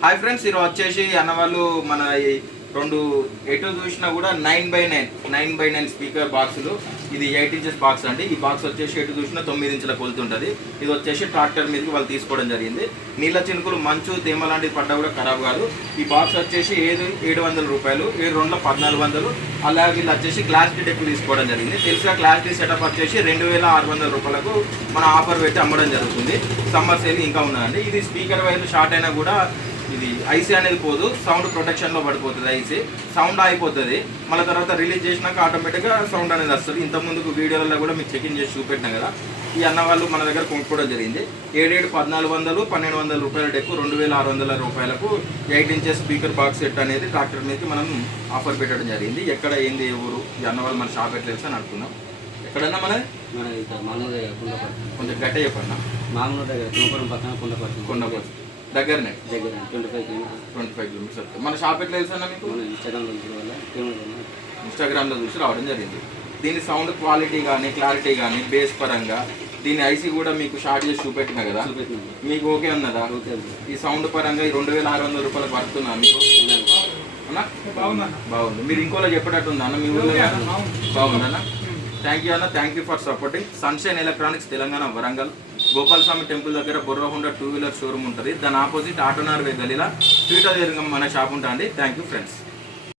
Hi friends, ఈరోజు వచ్చేసి అన్నవాళ్ళు మన రెండు ఎటు చూసినా కూడా 9x9 స్పీకర్ బాక్సులు. ఇది 8 ఇంచెస్ బాక్స్ అండి. ఈ బాక్స్ వచ్చేసి ఎటు చూసినా 9 ఇంచుల కొలుతు ఉంటుంది. ఇది వచ్చేసి ట్రాక్టర్ మీదకి వాళ్ళు తీసుకోవడం జరిగింది. నీళ్ళ చినుకులు, మంచు, తేమ లాంటిది పడ్డా కూడా ఖరాబ్ కాదు. ఈ బాక్స్ వచ్చేసి 700 రూపాయలు, 7 2 1400. అలాగే వీళ్ళు వచ్చేసి క్లాస్ డి డెక్ తీసుకోవడం జరిగింది. తెలుసుగా క్లాస్ డి సెటప్ వచ్చేసి 2600 రూపాయలకు మన ఆఫర్ పెట్టి అమ్మడం జరుగుతుంది. సమ్మర్ సేల్ ఇంకా ఉన్నదండి. ఇది స్పీకర్ వైర్లు షార్ట్ అయినా కూడా ఇది ఐసీ అనేది పోదు, సౌండ్ ప్రొటెక్షన్లో పడిపోతుంది. ఐసీ సౌండ్ అయిపోతుంది, మళ్ళీ తర్వాత రిలీజ్ చేసినాక ఆటోమేటిక్గా సౌండ్ అనేది వస్తుంది. ఇంతకుముందుకు వీడియోలలో కూడా మీకు చెకింగ్ చేసి చూపెట్టినా కదా. ఈ అన్న వాళ్ళు మన దగ్గర కొనుక్కోవడం జరిగింది. 7 1400 1200 రూపాయల డెక్కు 2600 రూపాయలకు 8 ఇంచెస్ స్పీకర్ బాక్స్ సెట్ అనేది ట్రాక్టర్ మీదకి మనం ఆఫర్ పెట్టడం జరిగింది. ఎక్కడ ఏంది ఊరు ఈ అన్న వాళ్ళు మన షాప్ ఎట్లా తెలుసు అని అనుకున్నాం. ఎక్కడన్నా మన కొంచెం గట్ట చెప్పన్నా. మామూలు దగ్గర పక్కన కొండపట్టు దగ్గరనే 25 కిలోమీటర్స్ వస్తుంది. మన షాప్ ఎట్లా తెలుసు అన్న మీకు? ఇన్స్టాగ్రామ్లో చూసి రావడం జరిగింది. దీని సౌండ్ క్వాలిటీ కానీ క్లారిటీ కానీ బేస్ పరంగా దీని ఐసీ కూడా మీకు షార్ట్ చేసి చూపెట్టినా కదా, మీకు ఓకే ఉన్నదా? ఈ సౌండ్ పరంగా ఈ 2600 రూపాయలు పడుతున్నా మీకు అన్న? బాగుంది. మీరు ఇంకోలా చెప్పేటట్టు ఉందా అన్న? మీ ఊళ్ళో బాగుందన్న. థ్యాంక్ యూ అన్న, thank you for supporting. Sunshine electronics, Telangana, Warangal, Gopalaswamy temple దగ్గర బొర్రా హోండా 2 వీలర్ షోరూమ్ ఉంటుంది. దాని ఆపోజిట్ ఆటోనార్ వే గలీలా స్ట్రీట్ దగ్గర మన షాప్ ఉంటుంది. Thank you friends.